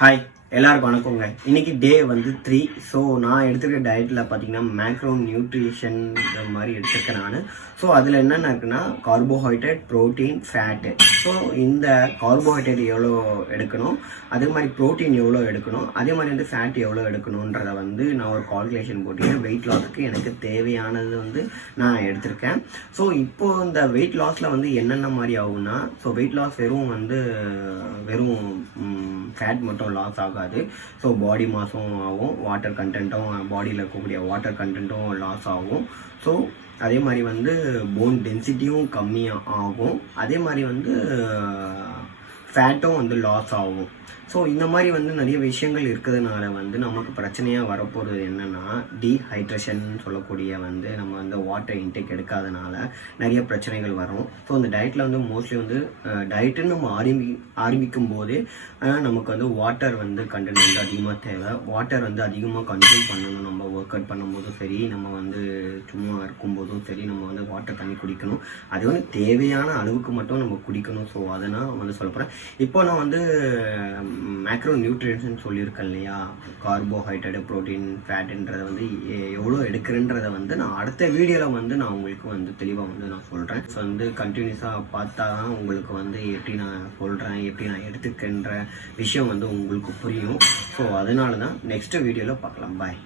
Hi எல்லாருக்கும் வணக்கங்க. இன்னைக்கு டே வந்து 3. ஸோ நான் எடுத்துக்கிற டயட்டில் பார்த்தீங்கன்னா மேக்ரோ நியூட்ரிஷன் மாதிரி எடுத்துருக்கேன் நான். ஸோ அதில் என்னென்ன இருக்குன்னா கார்போஹைட்ரேட், ப்ரோட்டீன், ஃபேட்டு. ஸோ இந்த கார்போஹைட்ரேட் எவ்வளோ எடுக்கணும், அதே மாதிரி ப்ரோட்டீன் எவ்வளோ எடுக்கணும், அதே மாதிரி வந்து ஃபேட் எவ்வளோ எடுக்கணுன்றதை வந்து நான் ஒரு கால்குலேஷன் போட்டிருக்கேன். வெயிட் லாஸுக்கு எனக்கு தேவையானது வந்து நான் எடுத்திருக்கேன். ஸோ இப்போது இந்த வெயிட் லாஸில் வந்து என்னென்ன மாதிரி ஆகும்னா, ஸோ வெயிட் லாஸ் வெறும் ஃபேட் மட்டும் லாஸ் ஆகாது. ஸோ பாடி மாஸும் ஆகும், வாட்டர் கண்டென்ட்டும் பாடியில் இருக்கக்கூடிய வாட்டர் கண்டென்ட்டும் லாஸ் ஆகும். ஸோ அதே மாதிரி வந்து போன் டென்சிட்டியும் கம்மியாக ஆகும். அதே மாதிரி வந்து ஃபேட்டும் வந்து லாஸ் ஆகும். ஸோ இந்த மாதிரி வந்து நிறைய விஷயங்கள் இருக்கிறதுனால வந்து நமக்கு பிரச்சனையாக வரப்போகிறது என்னென்னா டீஹைட்ரேஷன் சொல்லக்கூடிய வந்து நம்ம வந்து வாட்டர் இன்டேக் எடுக்காதனால நிறைய பிரச்சனைகள் வரும். ஸோ அந்த டயட்டில் வந்து மோஸ்ட்லி வந்து டயட்டுன்னு நம்ம ஆரம்பிக்கும் போதே நமக்கு வந்து வாட்டர் வந்து கண்டென்ட் வந்து அதிகமாக தேவை. வாட்டர் வந்து அதிகமாக கன்சியூம் பண்ணணும். நம்ம ஒர்க் அவுட் பண்ணும்போதும் சரி, நம்ம வந்து சும்மா இருக்கும்போதும் சரி, நம்ம வந்து வாட்டர் தண்ணி குடிக்கணும். அது வந்து தேவையான அளவுக்கு மட்டும் நம்ம குடிக்கணும். ஸோ அதை நான் வந்து சொல்ல போகிறேன். இப்போ நான் வந்து மேக்ரோ நியூட்ரியன்ட்னு சொல்லியிருக்கேன் இல்லையா, கார்போஹைட்ரேட், ப்ரோட்டீன், ஃபேட்டுன்றதை வந்து எவ்வளோ எடுக்கிறேன்றதை வந்து நான் அடுத்த வீடியோவில் வந்து நான் உங்களுக்கு வந்து தெளிவாக வந்து நான் சொல்கிறேன். ஸோ வந்து கண்டினியூஸாக பார்த்தா தான் உங்களுக்கு வந்து எப்படி நான் சொல்கிறேன், எப்படி நான் எடுத்துக்கின்ற விஷயம் வந்து உங்களுக்கு புரியும். ஸோ அதனால தான் நெக்ஸ்ட் வீடியோவில் பார்க்கலாம். பாய்.